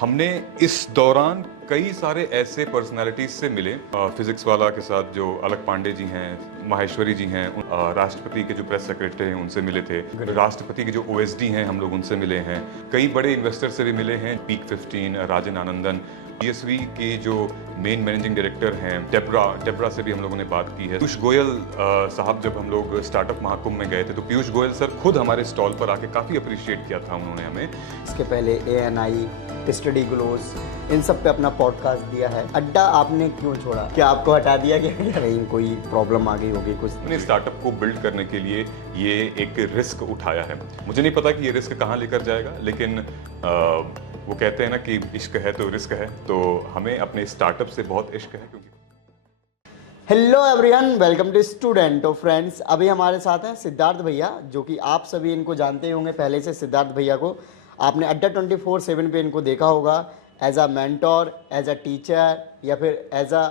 हमने इस दौरान कई सारे ऐसे पर्सनालिटीज से मिले। फिजिक्स वाला के साथ जो अलक पांडे जी हैं, माहेश्वरी जी हैं, राष्ट्रपति के जो प्रेस सेक्रेटरी हैं उनसे मिले थे, राष्ट्रपति के जो ओएसडी हैं हम लोग उनसे मिले हैं, कई बड़े इन्वेस्टर से भी मिले हैं, पीक 15, राजन आनंदन, बीएसवी के जो मेन मैनेजिंग डायरेक्टर हैं डेबरा से भी हम लोगों ने बात की है। पीयूष गोयल साहब, जब हम लोग स्टार्टअप महाकुंभ में गए थे तो पीयूष गोयल सर खुद हमारे स्टॉल पर आके काफ़ी अप्रिशिएट किया था उन्होंने हमें। इसके पहले ANI, स्टडी ग्लोज, इन सब पे अपना पॉडकास्ट दिया है। अड्डा आपने क्यों छोड़ा? क्या आपको हटा दिया गया? कहीं कोई प्रॉब्लम आ गई होगी कुछ? अपने स्टार्टअप को बिल्ड करने के लिए ये एक रिस्क उठाया है। मुझे नहीं पता कि ये रिस्क कहाँ लेकर जाएगा, लेकिन वो कहते हैं ना कि इश्क है तो रिस्क है, तो हमें अपने स्टार्टअप से बहुत इश्क है। क्योंकि hello everyone, welcome to student of friends. अभी हमारे साथ हैं सिद्धार्थ भैया, जो कि आप सभी इनको जानते ही होंगे पहले से। सिद्धार्थ भैया को आपने अड्डा 24/7 पे इनको देखा होगा as a mentor, as a teacher, या फिर एज अ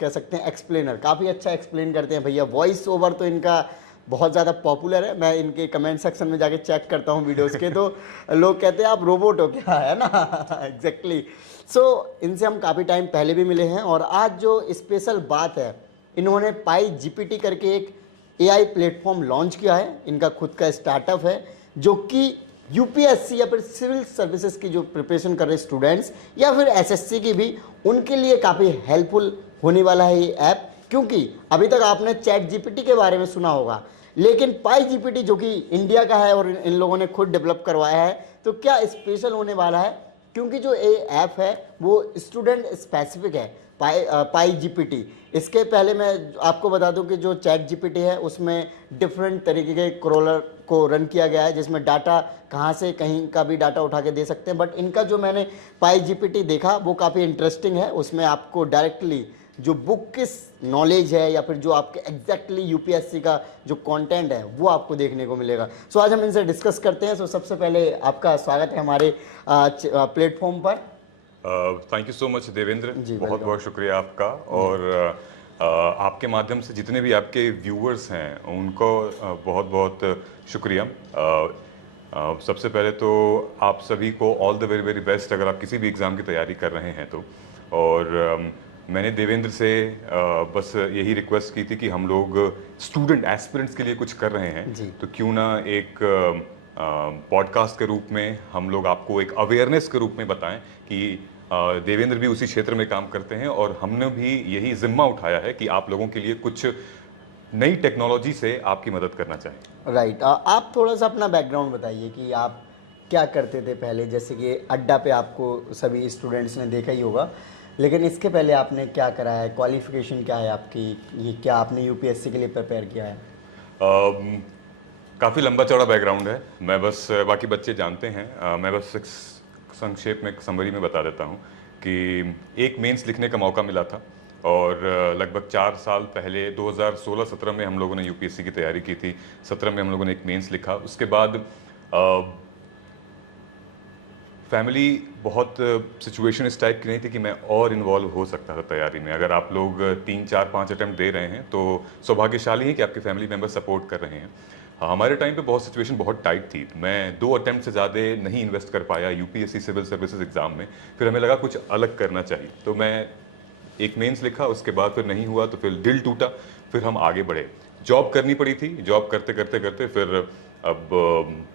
कह सकते हैं एक्सप्लेनर। काफ़ी अच्छा एक्सप्लेन करते हैं भैया। वॉइस ओवर तो इनका बहुत ज़्यादा पॉपुलर है। मैं इनके कमेंट सेक्शन में जाके चेक करता हूँ वीडियोस के, तो लोग कहते हैं आप रोबोट हो क्या, है ना? एग्जैक्टली। सो इनसे हम काफ़ी टाइम पहले भी मिले हैं, और आज जो स्पेशल बात है, इन्होंने पाई GPT करके एक AI प्लेटफॉर्म लॉन्च किया है। इनका खुद का स्टार्टअप है, जो कि UPSC या फिर सिविल सर्विसेज की जो प्रिपरेशन कर रहे स्टूडेंट्स, या फिर SSC की भी, उनके लिए काफ़ी हेल्पफुल होने वाला है ये ऐप। क्योंकि अभी तक आपने चैट GPT के बारे में सुना होगा, लेकिन पाई GPT जो कि इंडिया का है और इन लोगों ने खुद डेवलप करवाया है, तो क्या स्पेशल होने वाला है? क्योंकि जो ये ऐप है वो स्टूडेंट स्पेसिफिक है, पाई GPT। इसके पहले मैं आपको बता दूं कि जो चैट GPT है उसमें डिफरेंट तरीके के क्रॉलर को रन किया गया है, जिसमें डाटा कहाँ से कहीं का भी डाटा उठा के दे सकते हैं। बट इनका जो मैंने पाई GPT देखा वो काफ़ी इंटरेस्टिंग है। उसमें आपको डायरेक्टली जो बुक किस नॉलेज है, या फिर जो आपके एग्जैक्टली UPSC का जो कंटेंट है, वो आपको देखने को मिलेगा। सो आज हम इनसे डिस्कस करते हैं। सो सबसे पहले आपका स्वागत है हमारे प्लेटफॉर्म पर। Thank you so much Devendra, ji, बहुत बहुत शुक्रिया आपका। और आपके माध्यम से जितने भी आपके व्यूअर्स हैं उनको बहुत बहुत शुक्रिया। सबसे पहले तो आप सभी को all the very very best, अगर आप किसी भी एग्ज़ाम की तैयारी कर रहे हैं तो। और मैंने देवेंद्र से बस यही रिक्वेस्ट की थी कि हम लोग स्टूडेंट एस्पिरेंट्स के लिए कुछ कर रहे हैं, तो क्यों ना एक पॉडकास्ट के रूप में हम लोग आपको एक अवेयरनेस के रूप में बताएं कि देवेंद्र भी उसी क्षेत्र में काम करते हैं, और हमने भी यही जिम्मा उठाया है कि आप लोगों के लिए कुछ नई टेक्नोलॉजी से आपकी मदद करना चाहें। राइट। आप थोड़ा सा अपना बैकग्राउंड बताइए कि आप क्या करते थे पहले। जैसे कि अड्डा पे आपको सभी स्टूडेंट्स ने देखा ही होगा, लेकिन इसके पहले आपने क्या करा है, क्वालिफिकेशन क्या है आपकी, ये क्या आपने UPSC के लिए प्रिपेयर किया है? काफ़ी लंबा चौड़ा बैकग्राउंड है, मैं बस बाकी बच्चे जानते हैं। मैं बस संक्षेप में समरी में बता देता हूँ कि एक मेंस लिखने का मौका मिला था, और लगभग 4 साल पहले 2016-17 में हम लोगों ने UPSC की तैयारी की थी। 17 में हम लोगों ने एक मेंस लिखा। उसके बाद फैमिली बहुत सिचुएशन इस टाइप की नहीं थी कि मैं और इन्वॉल्व हो सकता था तैयारी में। अगर आप लोग 3, 4, 5 अटैम्प्ट दे रहे हैं तो सौभाग्यशाली है कि आपके फैमिली मेम्बर सपोर्ट कर रहे हैं। हमारे टाइम पे बहुत सिचुएशन बहुत टाइट थी। मैं 2 अटैम्प्ट से ज़्यादा नहीं इन्वेस्ट कर पाया UPSC सिविल सर्विसेज एग्ज़ाम में। फिर हमें लगा कुछ अलग करना चाहिए, तो मैं एक मेंस लिखा। उसके बाद फिर नहीं हुआ तो फिर दिल टूटा, फिर हम आगे बढ़े। जॉब करनी पड़ी थी। जॉब करते करते करते फिर अब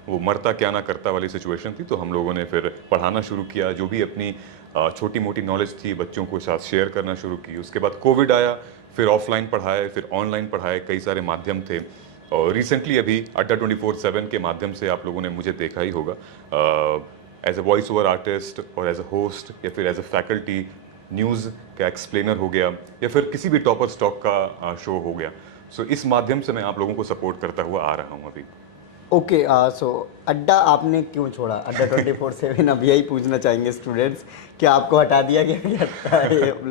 वो मरता क्या ना करता वाली सिचुएशन थी, तो हम लोगों ने फिर पढ़ाना शुरू किया। जो भी अपनी छोटी मोटी नॉलेज थी बच्चों के साथ शेयर करना शुरू की। उसके बाद कोविड आया, फिर ऑफलाइन पढ़ाए, फिर ऑनलाइन पढ़ाए, कई सारे माध्यम थे। और रिसेंटली अभी अड्डा 24/7 के माध्यम से आप लोगों ने मुझे देखा ही होगा as a voice over artist, और एज अ होस्ट, या फिर एज अ फैकल्टी न्यूज़ का एक्सप्लेनर हो गया, या फिर किसी भी टॉपर स्टॉक का शो हो गया। सो इस माध्यम से मैं आप लोगों को सपोर्ट करता हुआ आ रहा हूँ अभी। ओके। सो अड्डा आपने क्यों छोड़ा? अड्डा 24/7, अब यही पूछना चाहेंगे स्टूडेंट्स, कि आपको हटा दिया गया?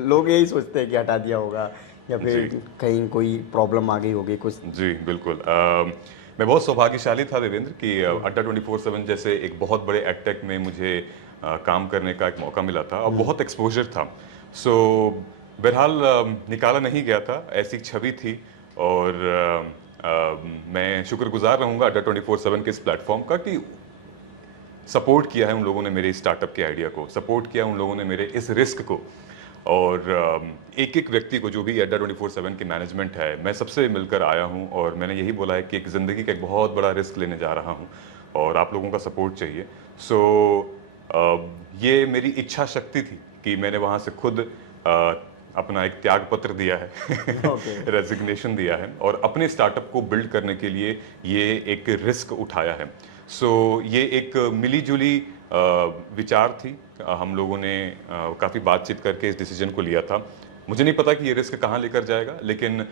लोग यही सोचते हैं कि हटा दिया होगा, या फिर कहीं कोई प्रॉब्लम आ गई होगी कुछ। जी बिल्कुल। मैं बहुत सौभाग्यशाली था देवेंद्र कि अड्डा 24/7 जैसे एक बहुत बड़े एडटेक में मुझे काम करने का एक मौका मिला था, और बहुत एक्सपोजर था। सो बहरहाल निकाला नहीं गया था, ऐसी छवि थी। और मैं शुक्रगुजार रहूँगा अड्डा 24/7 के इस प्लेटफॉर्म का कि सपोर्ट किया है उन लोगों ने मेरे स्टार्टअप के आइडिया को, सपोर्ट किया उन लोगों ने मेरे इस रिस्क को। और एक एक व्यक्ति को, जो भी अड्डा 24/7 की मैनेजमेंट है, मैं सबसे मिलकर आया हूं और मैंने यही बोला है कि एक ज़िंदगी का एक बहुत बड़ा रिस्क लेने जा रहा हूं और आप लोगों का सपोर्ट चाहिए। सो ये मेरी इच्छा शक्ति थी कि मैंने वहाँ से खुद अपना एक त्याग पत्र दिया है, रेजिग्नेशन दिया है और अपने स्टार्टअप को बिल्ड करने के लिए ये एक रिस्क उठाया है। सो ये एक मिली जुली विचार थी, हम लोगों ने काफ़ी बातचीत करके इस डिसीजन को लिया था। मुझे नहीं पता कि ये रिस्क कहाँ लेकर जाएगा, लेकिन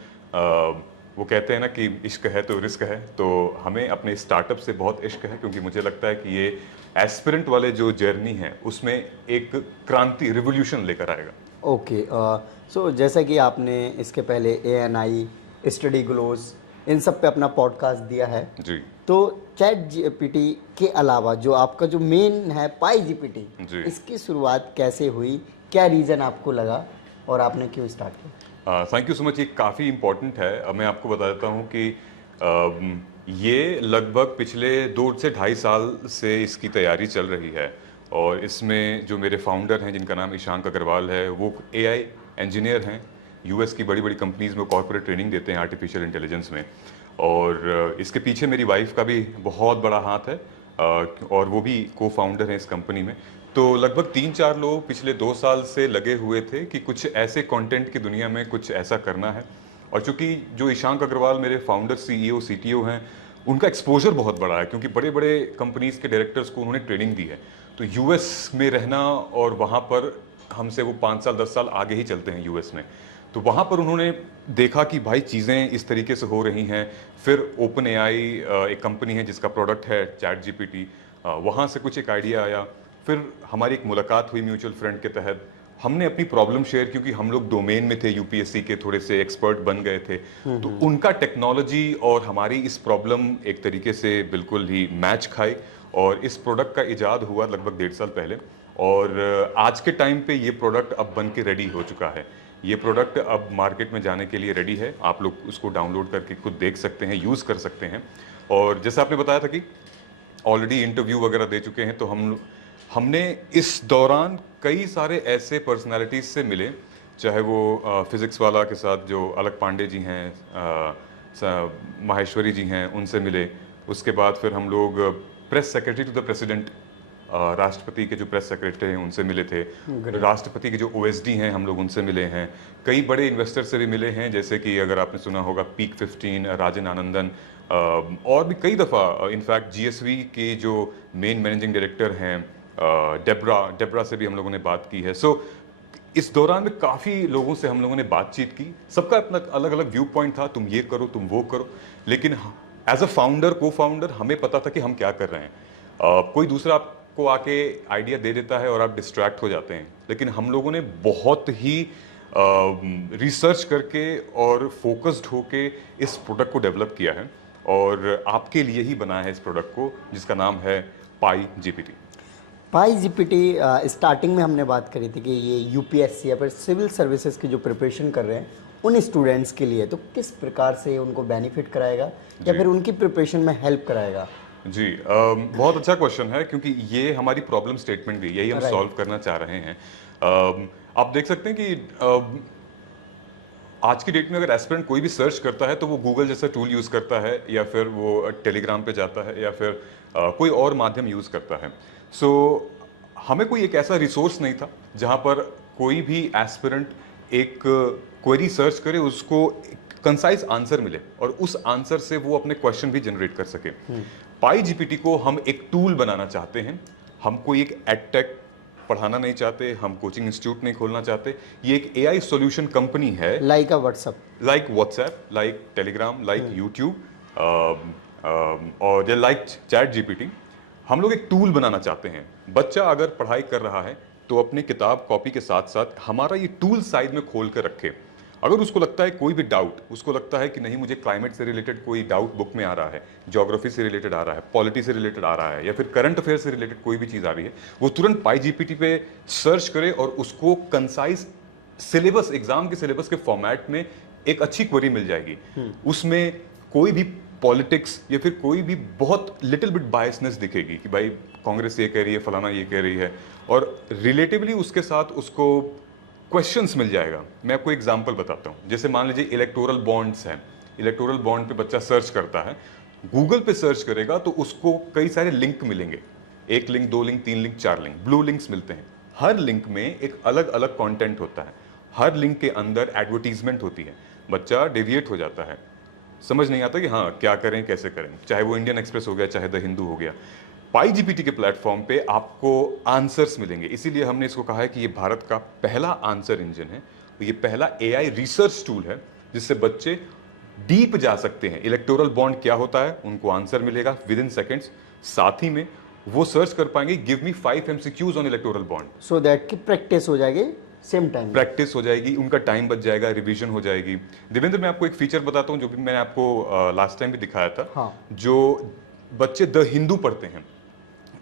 वो कहते हैं ना कि इश्क है तो रिस्क है, तो हमें अपने स्टार्टअप से बहुत इश्क है, क्योंकि मुझे लगता है कि ये एस्पिरेंट वाले जो जर्नी है उसमें एक क्रांति, रिवोल्यूशन लेकर आएगा। ओके, सो जैसा कि आपने इसके पहले ANI, स्टडी ग्लोस, इन सब पे अपना पॉडकास्ट दिया है जी। तो चैट GPT के अलावा जो आपका जो मेन है पाई GPT, जी। इसकी शुरुआत कैसे हुई, क्या रीज़न आपको लगा और आपने क्यों स्टार्ट किया? Thank you so much. ये काफ़ी इम्पोर्टेंट है। मैं आपको बता देता हूँ कि ये लगभग पिछले 2 से ढाई साल से इसकी तैयारी चल रही है और इसमें जो मेरे फाउंडर हैं, जिनका नाम ईशांक अग्रवाल है, वो AI इंजीनियर हैं। US की बड़ी बड़ी कंपनीज में कॉर्पोरेट ट्रेनिंग देते हैं आर्टिफिशियल इंटेलिजेंस में, और इसके पीछे मेरी वाइफ का भी बहुत बड़ा हाथ है और वो भी को फाउंडर हैं इस कंपनी में। तो लगभग 3-4 लोग पिछले 2 साल से लगे हुए थे कि कुछ ऐसे कंटेंट की दुनिया में कुछ ऐसा करना है। और चूंकि जो ईशांक अग्रवाल मेरे फाउंडर, CEO, CTO हैं, उनका एक्सपोजर बहुत बड़ा है, क्योंकि बड़े बड़े कंपनीज के डायरेक्टर्स को उन्होंने ट्रेनिंग दी है। तो US में रहना, और वहाँ पर हमसे वो 5 साल 10 साल आगे ही चलते हैं US में, तो वहाँ पर उन्होंने देखा कि भाई चीज़ें इस तरीके से हो रही हैं। फिर OpenAI एक कंपनी है जिसका प्रोडक्ट है चैट GPT, वहाँ से कुछ एक आइडिया आया। फिर हमारी एक मुलाकात हुई म्यूचुअल फ्रेंड के तहत, हमने अपनी प्रॉब्लम शेयर, क्योंकि हम लोग डोमेन में थे, UPSC के थोड़े से एक्सपर्ट बन गए थे, तो उनका टेक्नोलॉजी और हमारी इस प्रॉब्लम एक तरीके से बिल्कुल ही मैच खाई और इस प्रोडक्ट का इजाद हुआ लगभग 1.5 साल पहले। और आज के टाइम पे ये प्रोडक्ट अब बन के रेडी हो चुका है। ये प्रोडक्ट अब मार्केट में जाने के लिए रेडी है। आप लोग उसको डाउनलोड करके खुद देख सकते हैं, यूज़ कर सकते हैं। और जैसा आपने बताया था कि ऑलरेडी इंटरव्यू वगैरह दे चुके हैं, तो हमने इस दौरान कई सारे ऐसे पर्सनालिटीज से मिले, चाहे वो फिजिक्स वाला के साथ जो अलक पांडे जी हैं, माहेश्वरी जी हैं, उनसे मिले। उसके बाद फिर हम लोग press secretary to the president, राष्ट्रपति के जो प्रेस सेक्रेटरी हैं उनसे मिले थे, राष्ट्रपति के जो OSD हैं हम लोग उनसे मिले हैं, कई बड़े इन्वेस्टर से भी मिले हैं, जैसे कि अगर आपने सुना होगा पीक 15, राजन आनंदन, और भी कई दफ़ा। इनफैक्ट GSV के जो मेन मैनेजिंग डायरेक्टर हैं डेब्रा से भी हम लोगों ने बात की है। सो इस दौरान में काफ़ी लोगों से हम लोगों ने बातचीत की, सबका अपना अलग अलग व्यू पॉइंट था, तुम ये करो, तुम वो करो, लेकिन एज अ फाउंडर, को फाउंडर, हमें पता था कि हम क्या कर रहे हैं। कोई दूसरा को आके आइडिया दे देता है और आप डिस्ट्रैक्ट हो जाते हैं, लेकिन हम लोगों ने बहुत ही रिसर्च करके और फोकस्ड होके इस प्रोडक्ट को डेवलप किया है और आपके लिए ही बनाया है इस प्रोडक्ट को, जिसका नाम है पाई GPT। पाई GPT स्टार्टिंग में हमने बात करी थी कि ये UPSC या फिर सिविल सर्विसेज की जो प्रिपरेशन कर रहे हैं उन स्टूडेंट्स के लिए, तो किस प्रकार से उनको बेनिफिट कराएगा या फिर उनकी प्रिपरेशन में हेल्प कराएगा? जी, बहुत अच्छा क्वेश्चन है, क्योंकि ये हमारी प्रॉब्लम स्टेटमेंट भी यही हम सॉल्व करना चाह रहे हैं। आप देख सकते हैं कि आज की डेट में अगर एस्पिरेंट कोई भी सर्च करता है तो वो गूगल जैसा टूल यूज़ करता है, या फिर वो टेलीग्राम पे जाता है, या फिर कोई और माध्यम यूज़ करता है। सो हमें कोई एक ऐसा रिसोर्स नहीं था जहाँ पर कोई भी एस्पिरेंट एक क्वेरी सर्च करे, उसको कंसाइज आंसर मिले और उस आंसर से वो अपने क्वेश्चन भी जनरेट कर सके। पाई GPT को हम एक टूल बनाना चाहते हैं। हम कोई एक एडटेक पढ़ाना नहीं चाहते, हम कोचिंग इंस्टीट्यूट नहीं खोलना चाहते। ये एक AI सॉल्यूशन कंपनी है, like WhatsApp, like Telegram, like YouTube, और लाइक चैट GPT। हम लोग एक टूल बनाना चाहते हैं। बच्चा अगर पढ़ाई कर रहा है तो अपनी किताब कॉपी के साथ साथ हमारा ये टूल साइड में खोल कर रखे। अगर उसको लगता है कोई भी डाउट, उसको लगता है कि नहीं मुझे क्लाइमेट से रिलेटेड कोई डाउट बुक में आ रहा है, ज्योग्राफी से रिलेटेड आ रहा है, पॉलिटी से रिलेटेड आ रहा है, या फिर करंट अफेयर से रिलेटेड कोई भी चीज़ आ रही है, वो तुरंत पाई GPT पे सर्च करे और उसको कंसाइज सिलेबस, एग्जाम के सिलेबस के फॉर्मेट में एक अच्छी क्वेरी मिल जाएगी। उसमें कोई भी पॉलिटिक्स या फिर कोई भी बहुत लिटिल बिट बायसनेस दिखेगी कि भाई कांग्रेस ये कह रही है, फलाना ये कह रही है, और रिलेटिवली उसके साथ उसको क्वेश्चंस मिल जाएगा। मैं आपको एग्जांपल बताता हूँ। जैसे मान लीजिए इलेक्टोरल बॉन्ड्स हैं, इलेक्टोरल बॉन्ड पे बच्चा सर्च करता है, गूगल पे सर्च करेगा तो उसको कई सारे लिंक मिलेंगे, 1 link, 2 link, 3 link, 4 link, blue links मिलते हैं। हर लिंक में एक अलग अलग कंटेंट होता है, हर लिंक के अंदर एडवर्टीजमेंट होती है। बच्चा डेविएट हो जाता है, समझ नहीं आता कि हाँ क्या करें कैसे करें, चाहे वो इंडियन एक्सप्रेस हो गया, चाहे द हिंदू हो गया। पाई जीपीटी के प्लेटफॉर्म पे आपको आंसर्स मिलेंगे, इसीलिए हमने इसको कहा है कि ये भारत का पहला आंसर इंजन है, ये पहला एआई रिसर्च टूल है जिससे बच्चे डीप जा सकते हैं। इलेक्टोरल बॉन्ड क्या होता है उनको आंसर मिलेगा विद इन सेकेंड्स, साथ ही में वो सर्च कर पाएंगे give me 5 MCQs on electoral bond, so that की प्रैक्टिस हो जाएगी सेम टाइम, प्रैक्टिस हो जाएगी, उनका टाइम बच जाएगा, रिवीजन हो जाएगी। देवेंद्र, मैं आपको एक फीचर बताता हूं जो भी मैंने आपको लास्ट टाइम भी दिखाया था। हाँ। जो बच्चे द हिंदू पढ़ते हैं,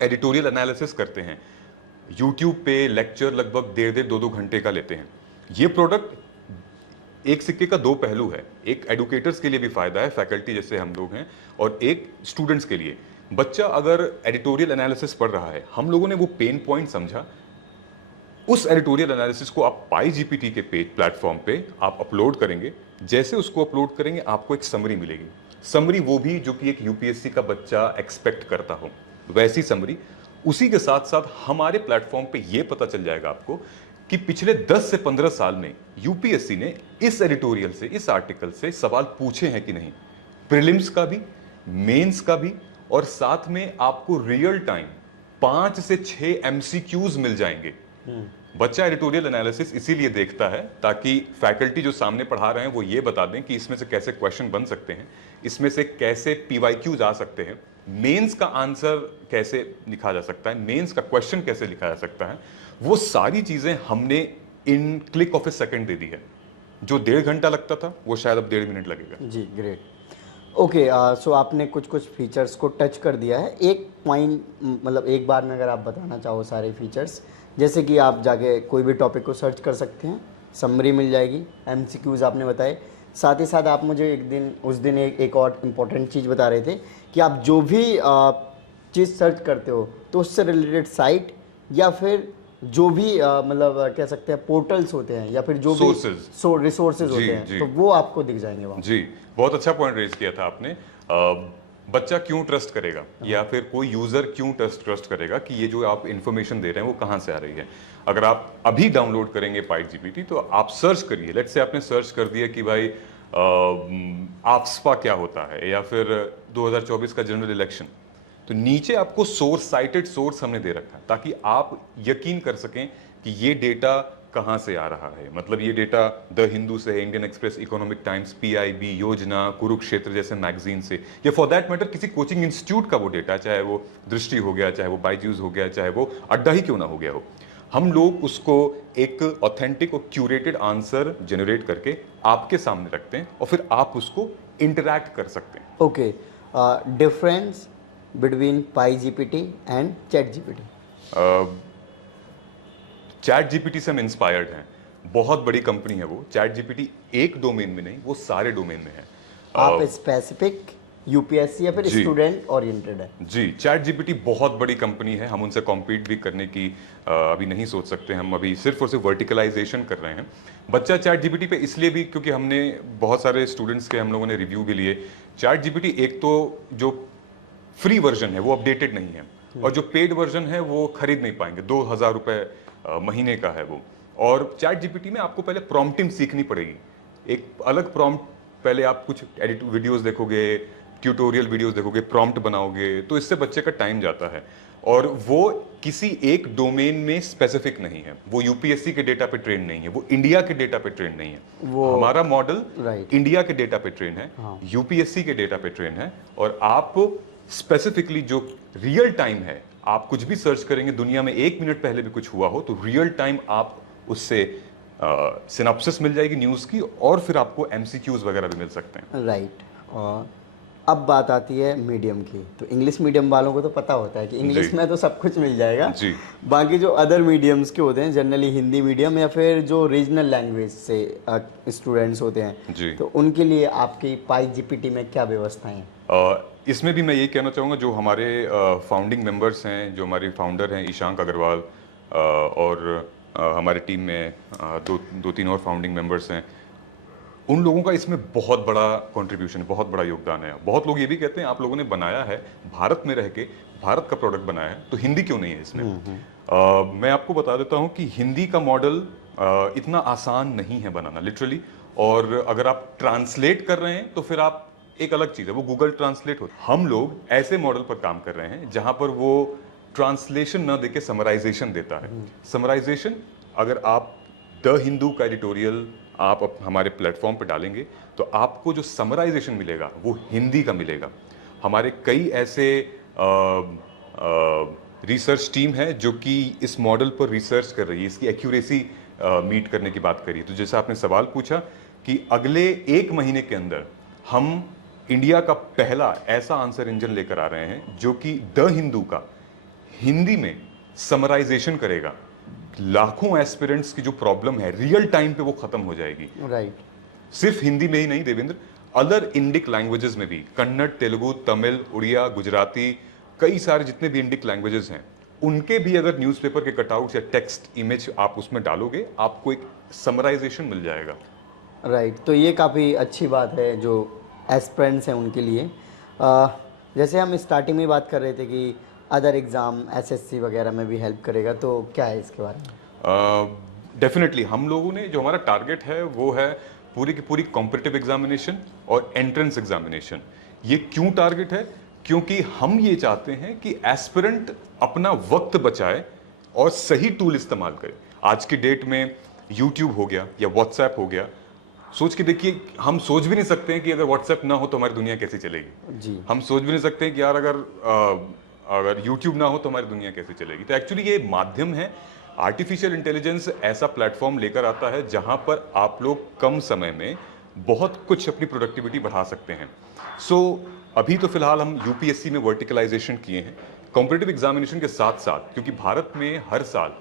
एडिटोरियल एनालिसिस करते हैं, यूट्यूब पे लेक्चर लगभग 1.5-2 घंटे का लेते हैं। ये प्रोडक्ट एक सिक्के का 2 पहलू है, एक एडुकेटर्स के लिए भी फायदा है, फैकल्टी जैसे हम लोग हैं, और एक स्टूडेंट्स के लिए। बच्चा अगर एडिटोरियल एनालिसिस पढ़ रहा है, हम लोगों ने वो पेन पॉइंट समझा, उस एडिटोरियल एनालिसिस को आप पाई जीपीटी के पेज प्लेटफॉर्म पे आप अपलोड करेंगे। जैसे उसको अपलोड करेंगे आपको एक समरी मिलेगी, समरी वो भी जो कि एक यूपीएससी का बच्चा एक्सपेक्ट करता हो, वैसी समरी। उसी के साथ साथ हमारे प्लेटफॉर्म पे ये पता चल जाएगा आपको कि पिछले 10 से 15 साल में यूपीएससी ने इस एडिटोरियल से, इस आर्टिकल से सवाल पूछे हैं कि नहीं, प्रीलिम्स का भी, मेंस का भी, और साथ में आपको रियल टाइम 5 से 6 MCQs मिल जाएंगे। बच्चा एडिटोरियल एनालिसिस इसीलिए देखता है ताकि फैकल्टी जो सामने पढ़ा रहे हैं वो ये बता दें कि इसमें से कैसे क्वेश्चन बन सकते हैं, इसमें से कैसे PYQs आ सकते हैं, मेंस का आंसर कैसे लिखा जा सकता है, मेंस का क्वेश्चन कैसे लिखा जा सकता है। वो सारी चीजें हमने इन क्लिक ऑफ ए सेकंड दे दी है। जो 1.5 घंटा लगता था वो शायद अब 1.5 मिनट लगेगा। जी, ग्रेट। ओके, सो आपने कुछ कुछ फीचर्स को टच कर दिया है। एक पॉइंट, मतलब एक बार में अगर आप बताना चाहो सारे फीचर्स, जैसे कि आप जाके कोई भी टॉपिक को सर्च कर सकते हैं, समरी मिल जाएगी, MCQs आपने बताए, साथ ही साथ आप मुझे उस दिन एक और इम्पोर्टेंट चीज़ बता रहे थे कि आप जो भी चीज़ सर्च करते हो तो उससे रिलेटेड साइट या फिर जो भी मतलब कह सकते हैं पोर्टल्स होते हैं या फिर जो भी रिसोर्सेज होते हैं, तो वो आपको दिख जाएंगे वहाँ। जी, बहुत अच्छा पॉइंट रेज किया था आपने। बच्चा क्यों ट्रस्ट करेगा या फिर कोई यूजर क्यों ट्रस्ट करेगा कि ये जो आप इंफॉर्मेशन दे रहे हैं वो कहाँ से आ रही है। अगर आप अभी डाउनलोड करेंगे पाई जीपीटी तो आप सर्च करिए, लेट्स से आपने सर्च कर दिया कि भाई आफ्सपा क्या होता है या फिर 2024 का जनरल इलेक्शन, तो नीचे आपको सोर्स, साइटेड सोर्स हमने दे रखा है ताकि आप यकीन कर सकें कि ये डेटा कहां से आ रहा है। मतलब ये डेटा द हिंदू से है, Indian express, economic times, PIB, योजना, कुरुक्षेत्र जैसे मैगजीन से, या फॉर दैट मैटर किसी कोचिंग इंस्टीट्यूट का वो डेटा, चाहे वो दृष्टि हो गया, चाहे वो बायजूस हो गया, चाहे वो अड्डा ही क्यों ना हो गया हो, हम लोग उसको एक ऑथेंटिक और क्यूरेटेड आंसर जनरेट करके आपके सामने रखते हैं और फिर आप उसको इंटरैक्ट कर सकते हैं। Okay, difference between pi GPT and chat GPT. Chat GPT से हम इंस्पायर्ड हैं, बहुत बड़ी कंपनी है वो। चैट जीपीटी एक डोमेन में नहीं, वो सारे डोमेन में है। आप स्पेसिफिक यूपीएससी या फिर स्टूडेंट ओरिएंटेड है? जी, चैट जीपीटी बहुत बड़ी कंपनी है, हम उनसे कॉम्पीट भी करने की अभी नहीं सोच सकते। हम अभी सिर्फ और सिर्फ वर्टिकलाइजेशन कर रहे हैं। बच्चा चैट जीपीटी पे इसलिए भी क्योंकि हमने बहुत सारे स्टूडेंट्स के हम लोगों ने रिव्यू भी लिए। चैट जीपीटी एक तो जो फ्री वर्जन है वो अपडेटेड नहीं है, और जो पेड वर्जन है वो खरीद नहीं पाएंगे, 2000 रुपये महीने का है वो। और चैट जीपीटी में आपको पहले प्रॉम्प्टिंग सीखनी पड़ेगी, एक अलग प्रॉम्प्ट, पहले आप कुछ एडिट वीडियोस देखोगे, ट्यूटोरियल वीडियोस देखोगे, प्रॉम्प्ट बनाओगे, तो इससे बच्चे का टाइम जाता है। और वो किसी एक डोमेन में स्पेसिफिक नहीं है, वो यूपीएससी के डेटा पे ट्रेन नहीं है, वो इंडिया के डेटा पे ट्रेन नहीं है। वो हमारा मॉडल इंडिया के डेटा पे ट्रेन है, यूपीएससी के डेटा पे ट्रेन है। और आप स्पेसिफिकली जो रियल टाइम है, आप कुछ भी सर्च करेंगे, दुनिया में 1 मिनट पहले भी कुछ हुआ हो तो रियल टाइम आप उससे सिनॉप्सिस मिल जाएगी न्यूज़ की, और फिर आपको MCQs वगैरह भी मिल सकते हैं। राइट। अब बात आती है मीडियम की, तो इंग्लिश मीडियम वालों को तो पता होता है कि इंग्लिश जी। में तो सब कुछ मिल जाएगा। जी। बाकी जो अदर मीडियम्स के होते हैं, जनरली हिंदी मीडियम या फिर जो रीजनल लैंग्वेज से स्टूडेंट्स होते हैं, जी। तो उनके लिए आपकी पाई जीपीटी में क्या व्यवस्थाएं हैं? इसमें भी मैं यही कहना चाहूँगा, जो हमारे फाउंडिंग मेंबर्स हैं, जो हमारे फाउंडर हैं ईशांक अग्रवाल, और हमारे टीम में दो तीन और फाउंडिंग मेंबर्स हैं, उन लोगों का इसमें बहुत बड़ा कंट्रीब्यूशन है, बहुत बड़ा योगदान है। बहुत लोग ये भी कहते हैं आप लोगों ने बनाया है भारत में रह के, भारत का प्रोडक्ट बनाया है, तो हिंदी क्यों नहीं है इसमें? मैं आपको बता देता हूँ कि हिंदी का मॉडल इतना आसान नहीं है बनाना लिटरली, और अगर आप ट्रांसलेट कर रहे हैं तो फिर आप एक अलग चीज़ है, वो गूगल ट्रांसलेट हो। हम लोग ऐसे मॉडल पर काम कर रहे हैं जहां पर वो ट्रांसलेशन ना देके समराइजेशन देता है। समराइजेशन, अगर आप द हिंदू का एडिटोरियल आप हमारे प्लेटफॉर्म पे डालेंगे तो आपको जो समराइजेशन मिलेगा वो हिंदी का मिलेगा। हमारे कई ऐसे रिसर्च टीम है जो कि इस मॉडल पर रिसर्च कर रही है, इसकी एक्यूरेसी मीट करने की बात करी। तो जैसा आपने सवाल पूछा कि अगले 1 महीने के अंदर हम इंडिया का पहला ऐसा आंसर इंजन लेकर आ रहे हैं जो कि द हिंदू का हिंदी में समराइजेशन करेगा। लाखों एस्पिरेंट्स की जो प्रॉब्लम है रियल टाइम पे वो खत्म हो जाएगी। राइट। सिर्फ हिंदी में ही नहीं देवेंद्र, अदर इंडिक लैंग्वेजेस में भी, कन्नड़, तेलुगु, तमिल, उड़िया, गुजराती, कई सारे जितने भी इंडिक लैंग्वेजेस हैं, उनके भी अगर न्यूज़पेपर के कटआउट्स या टेक्स्ट इमेज आप उसमें डालोगे, आपको एक समराइजेशन मिल जाएगा। राइट, तो ये काफ़ी अच्छी बात है जो एस्पिरेंट्स हैं उनके लिए। जैसे हम स्टार्टिंग में बात कर रहे थे कि अदर एग्ज़ाम एसएससी वगैरह में भी हेल्प करेगा, तो क्या है इसके बारे में? डेफिनेटली हम लोगों ने, जो हमारा टारगेट है वो है पूरी की पूरी कॉम्पिटिटिव एग्जामिनेशन और एंट्रेंस एग्जामिनेशन। ये क्यों टारगेट है? क्योंकि हम ये चाहते हैं कि एस्पिरेंट अपना वक्त बचाए और सही टूल इस्तेमाल करे। आज की डेट में यूट्यूब हो गया या व्हाट्सएप हो गया, सोच के देखिए, हम सोच भी नहीं सकते हैं कि अगर व्हाट्सएप ना हो तो हमारी दुनिया कैसे चलेगी। जी। हम सोच भी नहीं सकते हैं कि यार अगर यूट्यूब ना हो तो हमारी दुनिया कैसे चलेगी। तो एक्चुअली ये माध्यम है, आर्टिफिशियल इंटेलिजेंस ऐसा प्लेटफॉर्म लेकर आता है जहां पर आप लोग कम समय में बहुत कुछ अपनी प्रोडक्टिविटी बढ़ा सकते हैं। सो अभी तो फिलहाल हम यूपीएससी में वर्टिकलाइजेशन किए हैं कॉम्पिटिटिव एग्जामिनेशन के साथ साथ, क्योंकि भारत में हर साल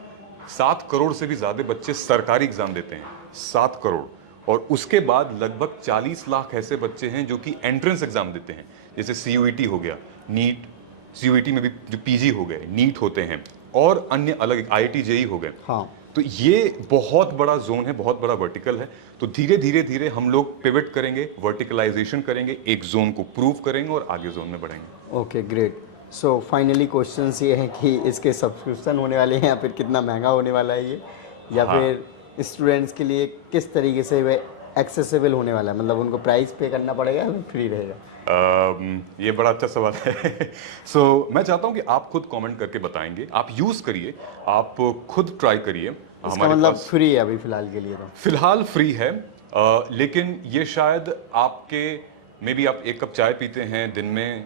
7 करोड़ से भी ज्यादा बच्चे सरकारी एग्जाम देते हैं, 7 करोड़। और उसके बाद लगभग 40 लाख ऐसे बच्चे हैं जो कि एंट्रेंस एग्जाम देते हैं, जैसे सीयूईटी हो गया, नीट, सीयूईटी में भी जो पीजी हो गए, नीट होते हैं, और अन्य अलग आईआईटी जेई हो गए। हाँ। तो ये बहुत बड़ा जोन है, बहुत बड़ा वर्टिकल है। तो धीरे धीरे धीरे हम लोग पिवट करेंगे, वर्टिकलाइजेशन करेंगे, एक जोन को प्रूव करेंगे और आगे जोन में बढ़ेंगे। Okay, great. So finally questions ये हैं कि इसके सब्सक्रिप्शन होने वाले हैं या फिर कितना महंगा होने वाला है ये, या हाँ। फिर स्टूडेंट्स के लिए किस तरीके से वे एक्सेसिबल होने वाला है, मतलब उनको प्राइस पे करना पड़ेगा या फ्री रहेगा? ये बड़ा अच्छा सवाल है। सो मैं चाहता हूं कि आप खुद कमेंट करके बताएंगे, आप यूज करिए, आप खुद ट्राई करिए। इसका मतलब फ्री है अभी फिलहाल के लिए? तो फिलहाल फ्री है, लेकिन ये शायद आपके, मे बी आप 1 कप चाय पीते हैं दिन में,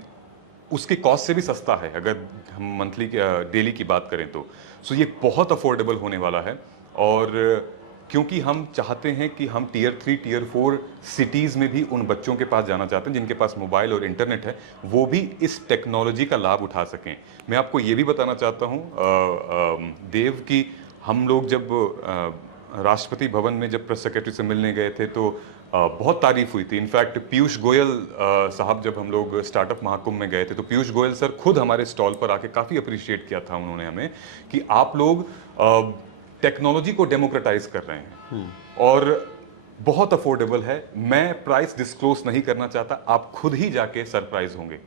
उसके कॉस्ट से भी सस्ता है अगर हम मंथली डेली की बात करें तो। सो ये बहुत अफोर्डेबल होने वाला है, और क्योंकि हम चाहते हैं कि हम टियर 3 टियर 4 सिटीज़ में भी उन बच्चों के पास जाना चाहते हैं जिनके पास मोबाइल और इंटरनेट है, वो भी इस टेक्नोलॉजी का लाभ उठा सकें। मैं आपको ये भी बताना चाहता हूँ देव, कि हम लोग जब राष्ट्रपति भवन में जब प्रेस सेक्रेटरी से मिलने गए थे तो बहुत तारीफ हुई थी। इनफैक्ट पीयूष गोयल साहब, जब हम लोग स्टार्टअप महाकुंभ में गए थे तो पीयूष गोयल सर खुद हमारे स्टॉल पर आके काफ़ी अप्रिशिएट किया था उन्होंने हमें, कि आप लोग टेक्नोलॉजी को डेमोक्रेटाइज कर रहे हैं और बहुत अफोर्डेबल है। मैं प्राइस डिस्क्लोज नहीं करना चाहता, आप खुद ही जाके सरप्राइज होंगे।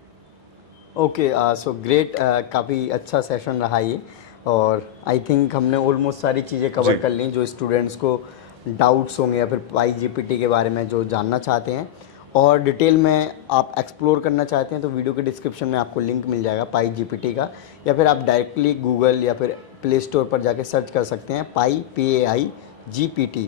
ओके, सो ग्रेट, काफ़ी अच्छा सेशन रहा ये, और आई थिंक हमने ऑलमोस्ट सारी चीज़ें कवर कर ली जो स्टूडेंट्स को डाउट्स होंगे या फिर पाई जीपीटी के बारे में जो जानना चाहते हैं और डिटेल में आप एक्सप्लोर करना चाहते हैं, तो वीडियो के डिस्क्रिप्शन में आपको लिंक मिल जाएगा पाई जीपीटी का, या फिर आप डायरेक्टली गूगल या फिर प्ले स्टोर पर जाके सर्च कर सकते हैं पाई PAI GPT,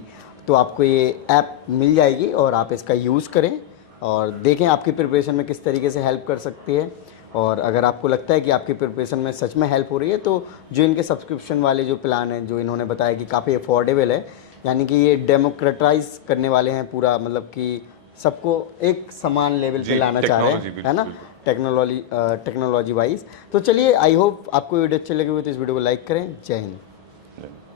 तो आपको ये ऐप मिल जाएगी और आप इसका यूज़ करें और देखें आपकी प्रिपरेशन में किस तरीके से हेल्प कर सकती है। और अगर आपको लगता है कि आपकी प्रिपरेशन में सच में हेल्प हो रही है, तो जो इनके सब्सक्रिप्शन वाले जो प्लान हैं, जो इन्होंने बताया कि काफ़ी अफोर्डेबल है, यानी कि ये डेमोक्रेटाइज करने वाले हैं पूरा, मतलब कि सबको एक समान लेवल पे जी, लाना चाह रहे टेक्नोलॉजी, हैं, है ना, टेक्नोलॉजी वाइज। तो चलिए, आई होप आपको वीडियो अच्छी लगी हो तो इस वीडियो को लाइक करें। जय हिंद।